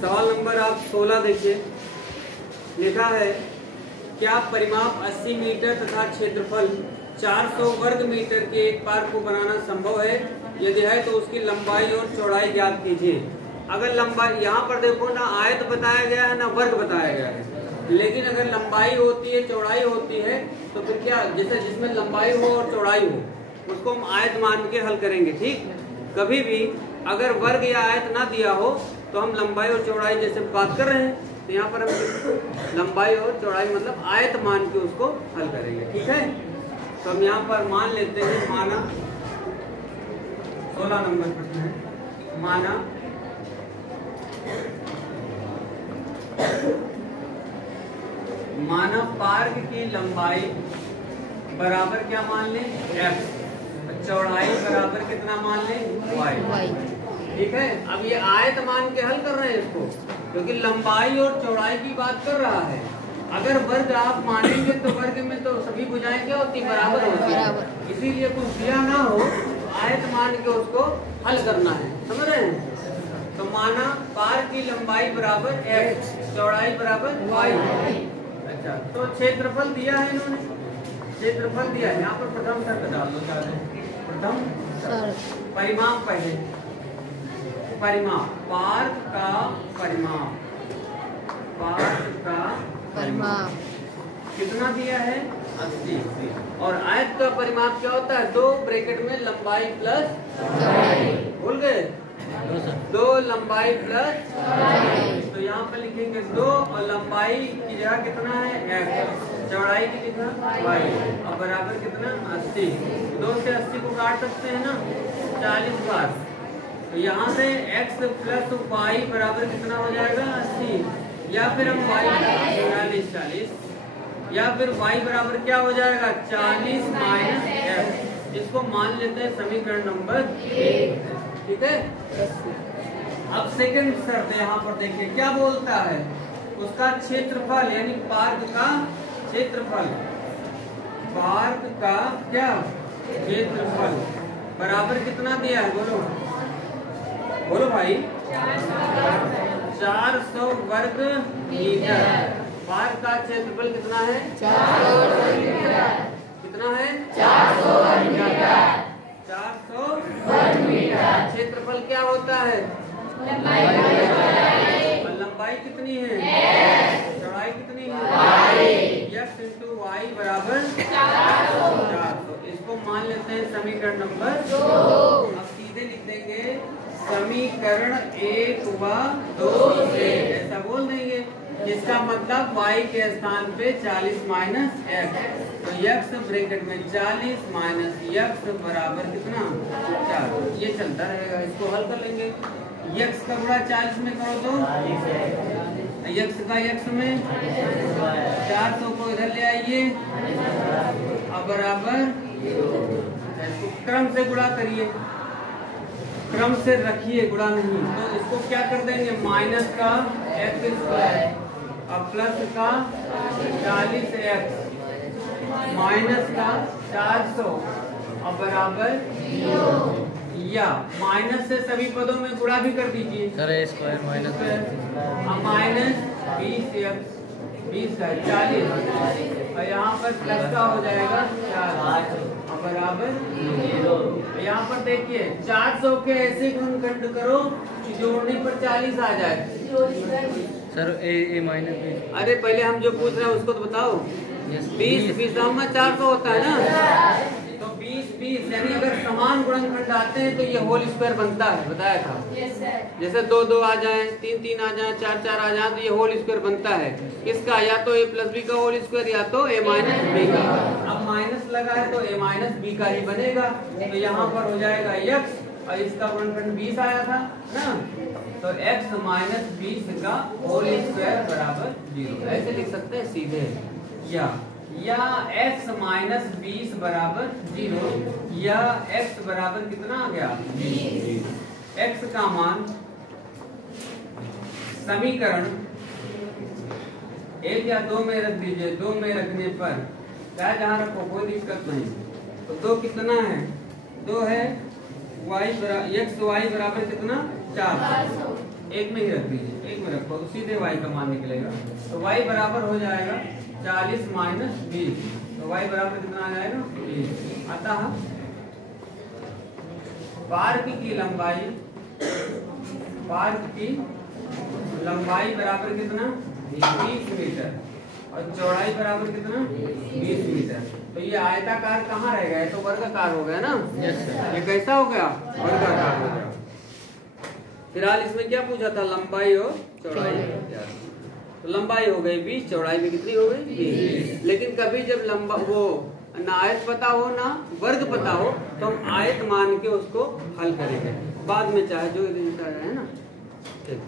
सवाल नंबर आप 16 देखिए। लिखा है क्या परिमाप 80 मीटर तथा क्षेत्रफल 400 वर्ग मीटर के एक पार्क को बनाना संभव है? यदि है तो उसकी लंबाई और चौड़ाई ज्ञात कीजिए। अगर लंबाई, यहाँ पर देखो ना आयत बताया गया है ना वर्ग बताया गया है, लेकिन अगर लंबाई होती है चौड़ाई होती है तो फिर क्या, जैसे जिसमें लंबाई हो और चौड़ाई हो उसको हम आयत मान के हल करेंगे। ठीक, कभी भी अगर वर्ग या आयत ना दिया हो तो हम लंबाई और चौड़ाई जैसे बात कर रहे हैं तो यहाँ पर हम लंबाई और चौड़ाई मतलब आयत मान के उसको हल करेंगे। ठीक है, तो हम यहाँ पर मान लेते हैं, माना 16 नंबर प्रश्न है, माना पार्क की लंबाई बराबर क्या मान लें f, चौड़ाई बराबर कितना मान लें y। ठीक है, अब ये आयत मान के हल कर रहे हैं इसको, क्योंकि लंबाई और चौड़ाई की बात कर रहा है। अगर वर्ग आप मानेंगे तो वर्ग में तो सभी भुजाएं क्या होती बराबर होती है, इसीलिए कुछ दिया ना हो आयत मान के उसको हल करना है, समझ रहे हैं। तो माना पार्क की लंबाई बराबर x, चौड़ाई बराबर y। अच्छा, तो क्षेत्रफल दिया है इन्होंने, क्षेत्रफल दिया है, यहाँ पर प्रथम शर्त डाल दो, प्रथम परिमाप पहले, परिमाप पार्क का परिमाप, पार्क का परिमाप कितना दिया है 80, और आयत का परिमाप क्या होता है 2 ब्रैकेट में लंबाई प्लस चौड़ाई, भूल गए 2 लंबाई प्लस चौड़ाई, तो यहाँ पर लिखेंगे 2 और लंबाई की जगह कितना है x, चौड़ाई की कितना y, और बराबर कितना 80। 2 से 80 को काट सकते हैं ना 40 बार, तो यहाँ से x प्लस y बराबर कितना हो जाएगा 80, या फिर हम y 40, या फिर y बराबर क्या हो जाएगा 40 माइनस f, इसको मान लेते हैं समीकरण नंबर 1। ठीक है, अब सेकंड शर्त यहाँ पर देखिए क्या बोलता है, उसका क्षेत्रफल यानी पार्क का क्षेत्रफल, पार्क का क्या क्षेत्रफल बराबर कितना दिया है, बोलो बोलो भाई 400 वर्ग मीटर। पार्क का क्षेत्रफल कितना है 400 वर्ग मीटर, कितना है 400 वर्ग मीटर, 400 वर्ग मीटर। क्षेत्रफल क्या होता है लंबाई कितनी है चौड़ाई कितनी है x इंटू वाई बराबर 400। इसको मान लेते हैं समीकरण नंबर 2। अब सीधे लिख देंगे समीकरण 1 व 2 से, ऐसा बोल देंगे, जिसका मतलब y के स्थान पे 40 माइनस x, तो x ब्रैकेट में 40 माइनस x बराबर कितना 4, ये चलता रहेगा। इसको हल कर लेंगे, x का गुणा 40 में करो तो x का x में 400 को इधर ले आइए, अब बराबर इसको क्रम से गुणा करिए, क्रम से रखिए गुणा नहीं, तो इसको क्या कर देंगे माइनस का x² अब प्लस का 40x माइनस का 400 अब बराबर, या माइनस से सभी पदों में गुणा भी कर दीजिए sir, square minus minus 20x 20 है 40, और यहाँ पर प्लस का हो जाएगा 4 और बराबर 0। यहाँ पर देखिए 400 के ऐसे गुणनखंड करो कि जोड़ने पर 40 आ जाए। सर ए माइनस, अरे पहले हम जो पूछ रहे हैं उसको तो बताओ। 20 में 400 होता है ना, तो 20 यानी अगर समान गुणनखंड आते हैं तो ये होल स्क्वायर बनता है, बताया था। जैसे 2 आ जाए, 3 आ जाए, 4 आ जाए, तो ये होल स्क्वायर बनता है किसका, या तो a प्लस बी का होल स्क्वायर या तो a माइनस बी का। अब माइनस लगा है तो a माइनस बी का ही बनेगा, तो यहाँ पर हो जाएगा x, और इसका गुणनखंड 20 आया था ना, तो x माइनस 20 का होल स्क्वायर बराबर 0, ऐसे लिख सकते हैं सीधे। या x माइनस 20 बराबर 0, या x बराबर कितना आ गया 20। x का मान समीकरण 1 या 2 में रख दीजिए, 2 में रखने पर चाहे जहाँ रखो कोई दिक्कत नहीं। तो 2 कितना है 2 है x y बराबर कितना 400, एक में ही रख दीजिए, एक में रखो तो सीधे y का मान निकलेगा। तो y बराबर हो जाएगा 40 माइनस 20, तो y बराबर कितना आ जाएगा 20। अतः पार्क की लंबाई बराबर कितना 20 मीटर और चौड़ाई बराबर कितना 20 मीटर। तो ये आयताकार कहाँ रहेगा, ये तो वर्गाकार हो गया ना। ये कैसा हो गया, वर्गाकार हो गया। फिलहाल इसमें क्या पूछा था, लंबाई और चौड़ाई। तो लंबाई हो गई 20, चौड़ाई में कितनी हो गई 20। लेकिन कभी जब लंबा वो ना आयत पता हो ना वर्ग पता हो तो हम आयत मान के उसको हल करेंगे बाद में, चाहे जो है ना। ठीक।